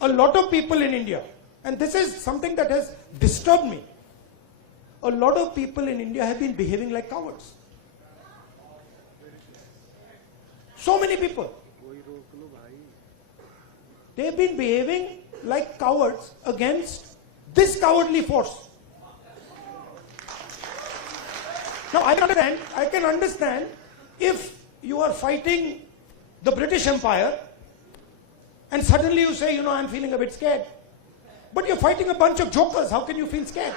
a lot of people in India, and this is something that has disturbed me, a lot of people in India have been behaving like cowards. So many people. They've been behaving like cowards against this cowardly force. Now I can understand if you are fighting the British Empire and suddenly you say, I'm feeling a bit scared. But you're fighting a bunch of jokers. How can you feel scared?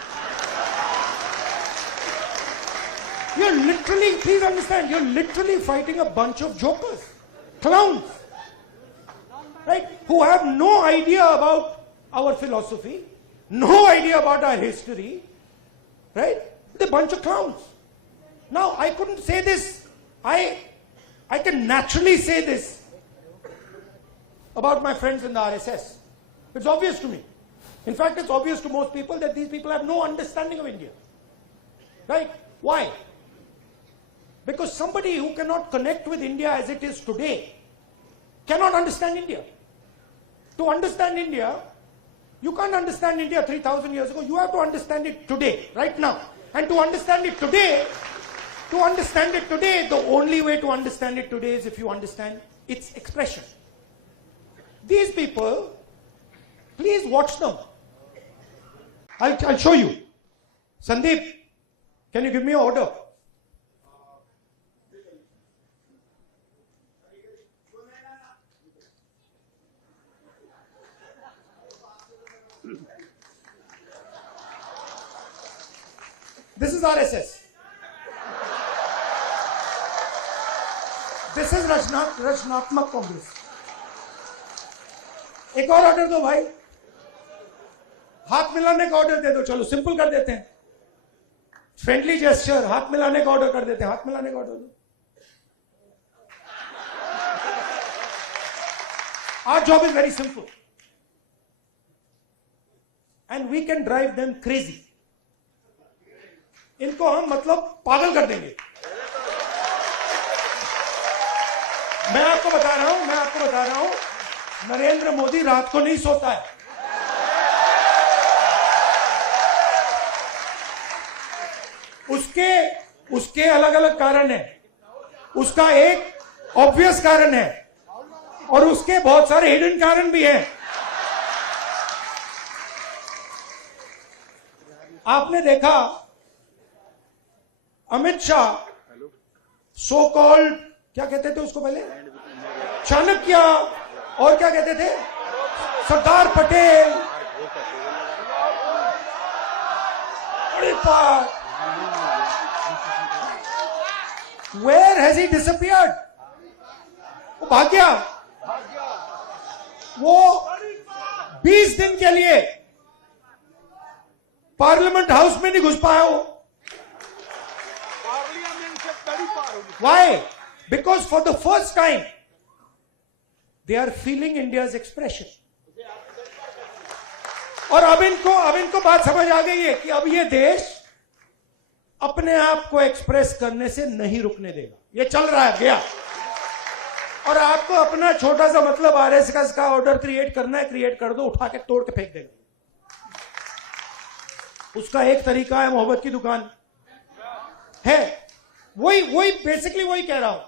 You're literally, please understand, you're literally fighting a bunch of jokers, clowns, right? Who have no idea about our philosophy, no idea about our history, right? They're a bunch of clowns. Now, I couldn't say this. I can naturally say this about my friends in the RSS. It's obvious to me. In fact, it's obvious to most people that these people have no understanding of India. Right? Why? Because somebody who cannot connect with India as it is today cannot understand India. To understand India, you can't understand India 3,000 years ago. You have to understand it today, right now. And to understand it today, the only way to understand it today is if you understand its expression. These people, please watch them. I'll show you. Sandeep, can you give me an order? This is RSS. This is रचनात्मक कांग्रेस. एक और order दो भाई. हाथ मिलाने का order दे दो. चलो सिंपल कर देते हैं. Friendly gesture. हाथ मिलाने का ऑर्डर कर देते हैं. हाथ मिलाने का ऑर्डर दो. Our job is very simple. And we can drive them crazy. इनको हम मतलब पागल कर देंगे. मैं आपको बता रहा हूं, नरेंद्र मोदी रात को नहीं सोता है. उसके अलग अलग कारण है. उसका एक ऑब्वियस कारण है और उसके बहुत सारे हिडन कारण भी हैं. आपने देखा अमित शाह सो कॉल्ड, क्या कहते थे उसको पहले, चाणक्य, और क्या कहते थे, Sardar Patel, Where has he disappeared? वो भाग गया. वो 20 दिन के लिए पार्लियामेंट हाउस में नहीं घुस पाया वो. Why? Because for the first time they are feeling India's expression. और अब इनको बात समझ आ गई है कि अब ये देश अपने आप को एक्सप्रेस करने से नहीं रुकने देगा. ये चल रहा है गया. और आपको अपना छोटा सा मतलब आरएसएस का ऑर्डर क्रिएट करना है, क्रिएट कर दो, उठा के तोड़ के फेंक देगा. उसका एक तरीका है, मोहब्बत की दुकान है. वही बेसिकली वही कह रहा हूं.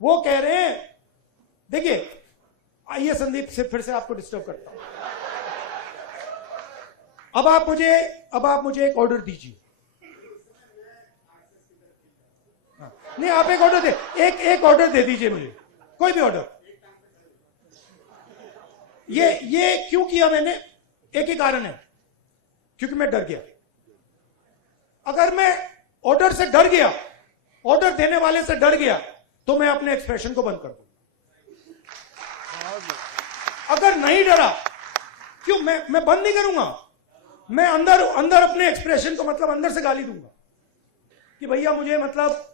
वो कह रहे हैं, देखिए, आइए संदीप से फिर से आपको डिस्टर्ब करता हूं. अब आप मुझे एक ऑर्डर दीजिए. नहीं, आप एक ऑर्डर एक ऑर्डर दे दीजिए मुझे, कोई भी ऑर्डर. ये क्यों किया मैंने? एक ही कारण है, क्योंकि मैं डर गया. अगर मैं ऑर्डर से डर गया, ऑर्डर देने वाले से डर गया, तो मैं अपने एक्सप्रेशन को बंद कर दूं. अगर नहीं डरा, क्यों मैं बंद नहीं करूंगा. मैं अंदर अपने एक्सप्रेशन को मतलब अंदर से गाली दूंगा कि भैया मुझे मतलब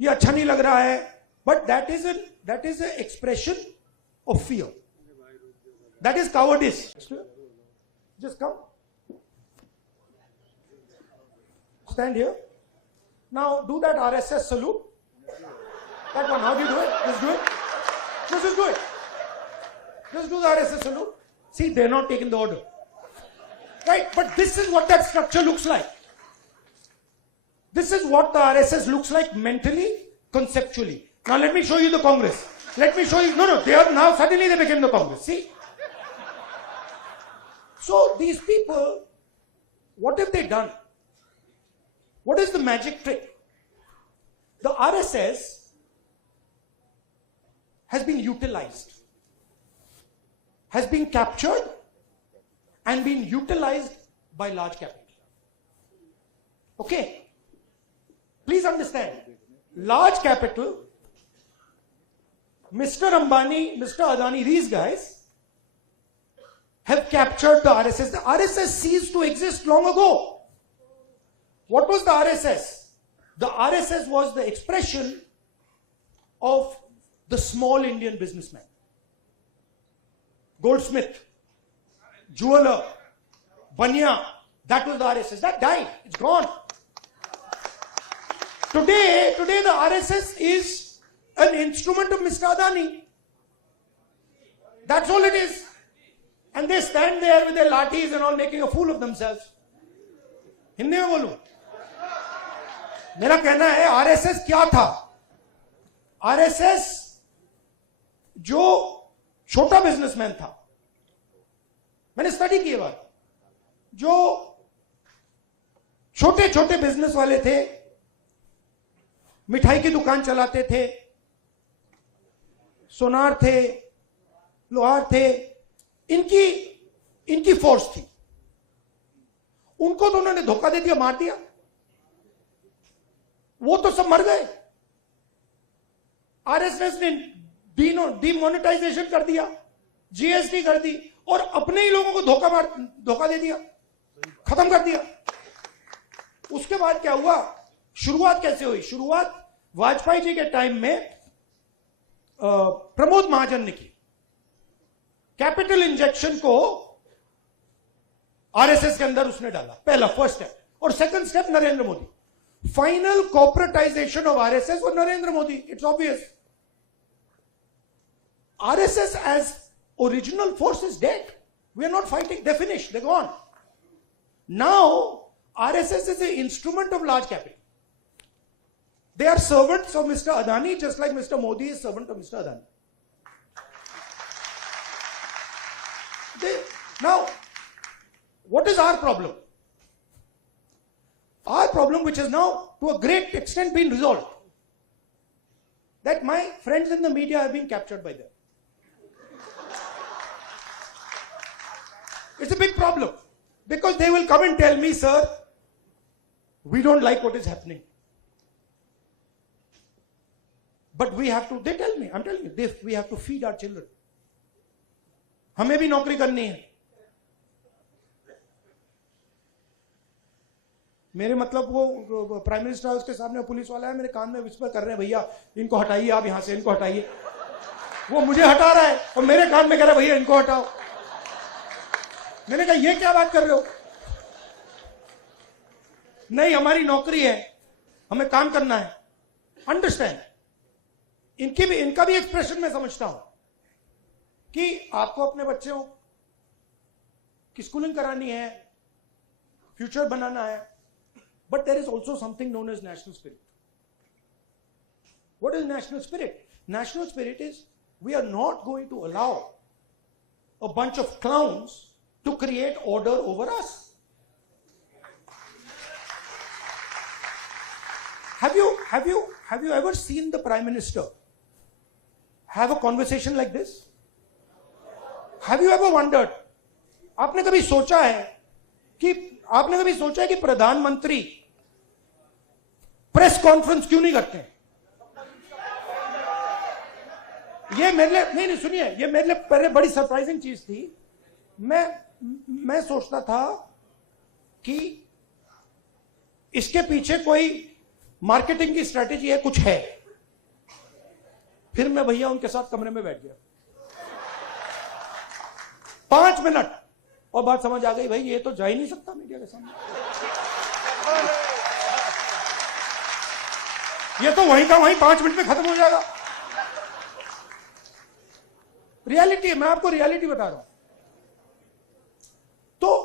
ये अच्छा नहीं लग रहा है. But that is a expression of fear. That is cowardice. Just come, stand here. Now do that RSS salute. That one, how do you do it? Just do it. Just do it. Just do the RSS salute. See, they're not taking the order. Right? But this is what that structure looks like. This is what the RSS looks like mentally, conceptually. Now let me show you the Congress. Let me show you. No, they are now suddenly they became the Congress. See? So these people, what have they done? What is the magic trick? The RSS has been utilized, has been captured and been utilized by large capital. Okay? Please understand, large capital, Mr. Ambani, Mr. Adani, these guys have captured the RSS. The RSS ceased to exist long ago. What was the RSS? The RSS was the expression of the small Indian businessman. Goldsmith, jeweler, Banya, that was the RSS. That died. It's gone. Today the RSS is an instrument of Mr. Adani. That's all it is. And they stand there with their lathis and all making a fool of themselves. Hindi में बोलूं, मेरा कहना है RSS क्या था? RSS जो छोटा businessman था, मैंने स्टडी किए बात, जो छोटे छोटे बिजनेस वाले थे, मिठाई की दुकान चलाते थे, सोनार थे, लोहार थे, इनकी फोर्स थी। उनको तो उन्होंने धोखा दे दिया, मार दिया, वो तो सब मर गए। आरएसएस ने डीमोनेटाइजेशन कर दिया, जीएसटी कर दी और अपने ही लोगों को धोखा दे दिया, खत्म कर दिया। उसके बाद क्या हुआ? शुरुआत कैसे हुई? शुरुआत वाजपेयी जी के टाइम में प्रमोद महाजन ने की। कैपिटल इंजेक्शन को आरएसएस के अंदर उसने डाला, पहला फर्स्ट स्टेप। और second step Narendra Modi. Final corporatisation of RSS और Narendra Modi. It's obvious. RSS as original force is dead. We are not fighting, they finish, they gone. Now RSS is a instrument of large capital. They are servants of Mr. Adani, just like Mr. Modi is servant of Mr. Adani. Now, what is our problem? Our problem, which has now to a great extent been resolved, that my friends in the media have been captured by them. It's a big problem, because they will come and tell me, sir, we don't like what is happening. But we have to, they tell me, I'm telling you, we have to feed our children. हमें भी नौकरी करनी है. मेरे मतलब वो prime minister house के सामने पुलिस वाला है, मेरे कान में विस्पर कर रहे हैं, भैया इनको हटाइए, आप यहां से इनको हटाइए. वो मुझे हटा रहा है और मेरे कान में कह रहा है, भैया इनको हटाओ. मैंने कहा ये क्या बात कर रहे हो? नहीं, हमारी नौकरी है, हमें काम करना है. अंडरस्टैंड. इनका भी एक्सप्रेशन मैं समझता हूं कि आपको अपने बच्चों की स्कूलिंग करानी है, फ्यूचर बनाना है, but there is also something known as national spirit. What is national spirit? National spirit is we are not going to allow a bunch of clowns to create order over us. Have you ever seen the Prime Minister have a conversation like this? Have you ever wondered? आपने कभी सोचा है कि प्रधानमंत्री press conference क्यों नहीं करते? ये मेरे लिए नहीं सुनिए, ये मेरे लिए पहले बड़ी सरप्राइजिंग चीज थी. मैं सोचता था कि इसके पीछे कोई मार्केटिंग की स्ट्रेटेजी है, कुछ है. फिर मैं भैया उनके साथ कमरे में बैठ गया 5 मिनट और बात समझ आ गई, भाई ये तो जा ही नहीं सकता मीडिया के सामने. ये तो वहीं का वहीं 5 मिनट में खत्म हो जाएगा. रियलिटी, मैं आपको रियलिटी बता रहा हूं.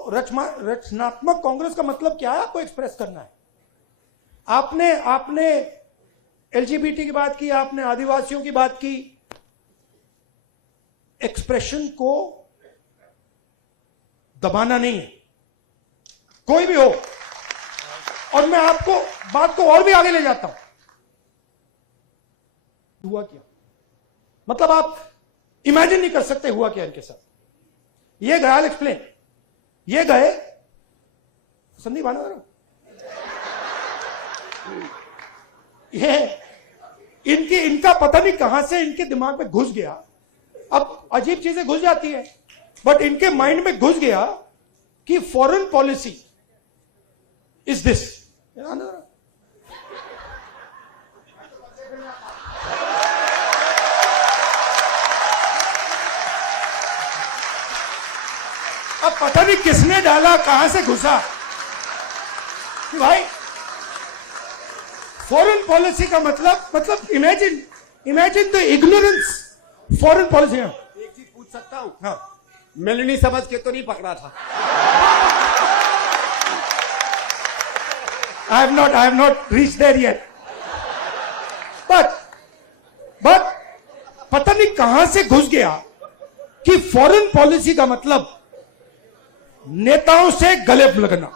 रचनात्मक कांग्रेस का मतलब क्या है आपको एक्सप्रेस करना है? आपने एलजीबीटी की बात की, आपने आदिवासियों की बात की। एक्सप्रेशन को दबाना नहीं है, कोई भी हो। और मैं आपको बात को और भी आगे ले जाता हूं। हुआ क्या, मतलब आप इमेजिन नहीं कर सकते हुआ क्या इनके साथ। ये गया, आई एक्सप्लेन। ये गए, संदीप आना जरा। ये इनका पता नहीं कहां से इनके दिमाग में घुस गया। अब अजीब चीजें घुस जाती है, बट इनके माइंड में घुस गया कि फॉरेन पॉलिसी इज दिस। अब पता नहीं किसने डाला, कहां से घुसा कि भाई फॉरेन पॉलिसी का मतलब imagine the ignorance foreign policy. एक चीज पूछ सकता हूं? हाँ, मिलनी समझ के तो नहीं पकड़ा था? I have not reached there yet. But पता नहीं कहां से घुस गया कि फॉरेन पॉलिसी का मतलब नेताओं से गले लगना।